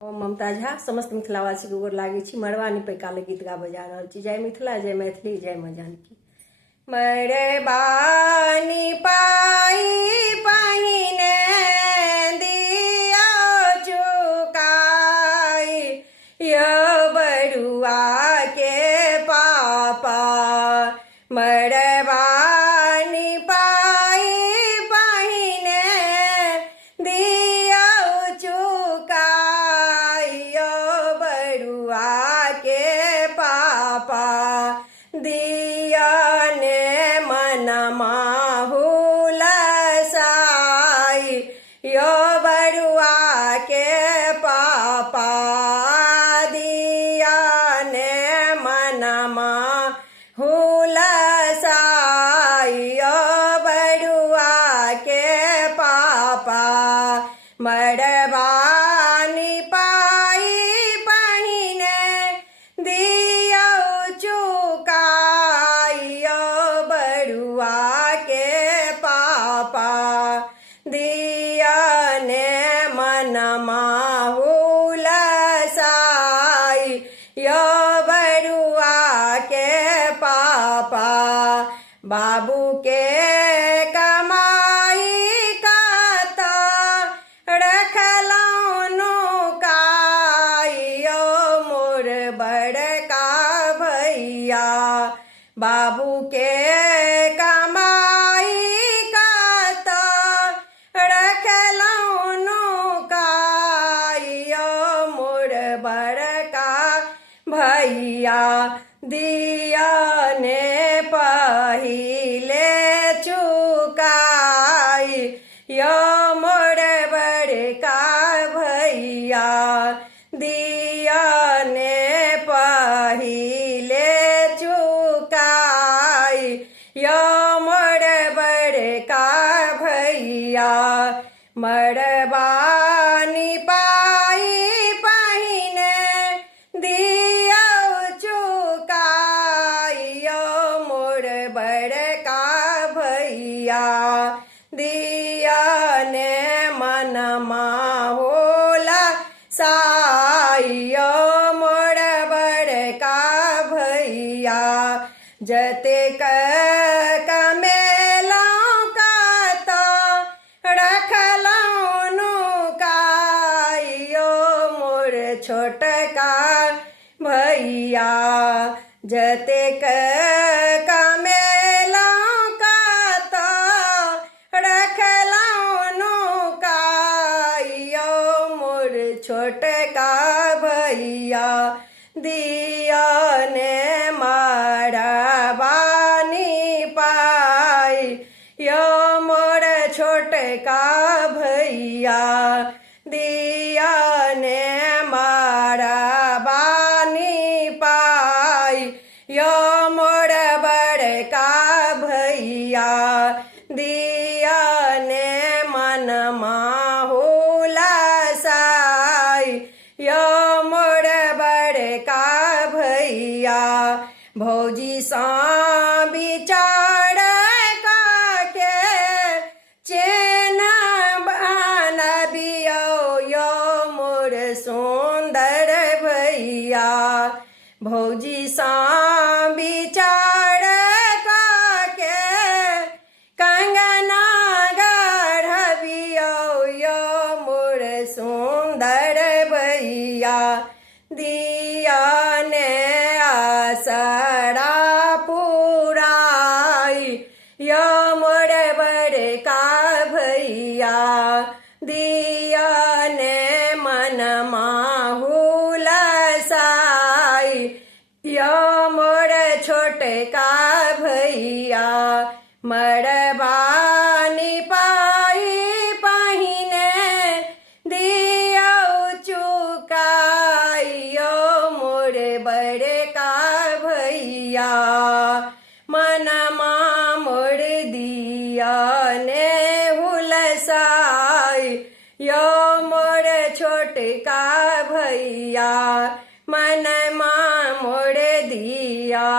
ममता झा समस्त मिथिलावासी के गोर लागे छी। मड़वा निपैका ले गीत गाबे जा रहल छी। जय मिथिला, जय मैथिली, जय माँ जानकी। मड़वा निपाई पहिने दिया चुकाई, यो बड़ुआ के पापा। मड़वा निपाई पहिने दिया चुकाई, यो बड़ुआ के पापा। दिया ने मनमा हुलसाई, यो बड़ुआ के पापा। दिया ने मनमा हुलसाई, यो बड़ुआ के पापा। मड़वा निपाई पहिने दिया चुकाई, यो बड़ुआ के पापा। दिया ने मनमा हुलसाई, यो बड़ुआ के पापा। बाबू के कमाई काता रखलौं नुकाई, यो मोर बड़का भैया। बाबू के कमाई काता रखलौं नुकाई, यो मोर बड़का भैया। दिया ने पहिले चुकाई, यो मोर बड़का भैया। दिया ने पहिले चुकाई, यो मोर बड़का भैया। मड़वा निपाई पहिने दिया चुकाई, यो मोर बड़का भैया। दिया ने मनमा हुलसाई, यो मोर बड़का भैया। जतेक कमेलौं काता रखलौं नुकाई, यो मोर छोटका भैया। जतेक कमेलौं काता रखलौं नुकाई, यो मोर छोटका भैया। दिया ने मड़वा निपाई, यो मोर छोटका भैया। दिया ने मड़वा निपाई, यो मोर बड़का भैया। दिया ने मनमा हुलसाई, यो मोर बड़का भैया। भौजी सा विचार काके चेन बनबियो, यो मोर सुंदर भैया। भौजी सा विचार काके कंगना गढ़बियो, यो मोर सुंदर भैया। दिया ने आसरा पुराई, यो मोर बड़का भैया। दिया ने मनमा हुलसाई, यो मोर छोटका भैया। मड़वा निपाई पहिने दिया चुकाई, यो मोर बड़का भैया। मनमा मोर दिया ने हुलसाई, यो मोर छोटका भैया। मनमा मोर दिया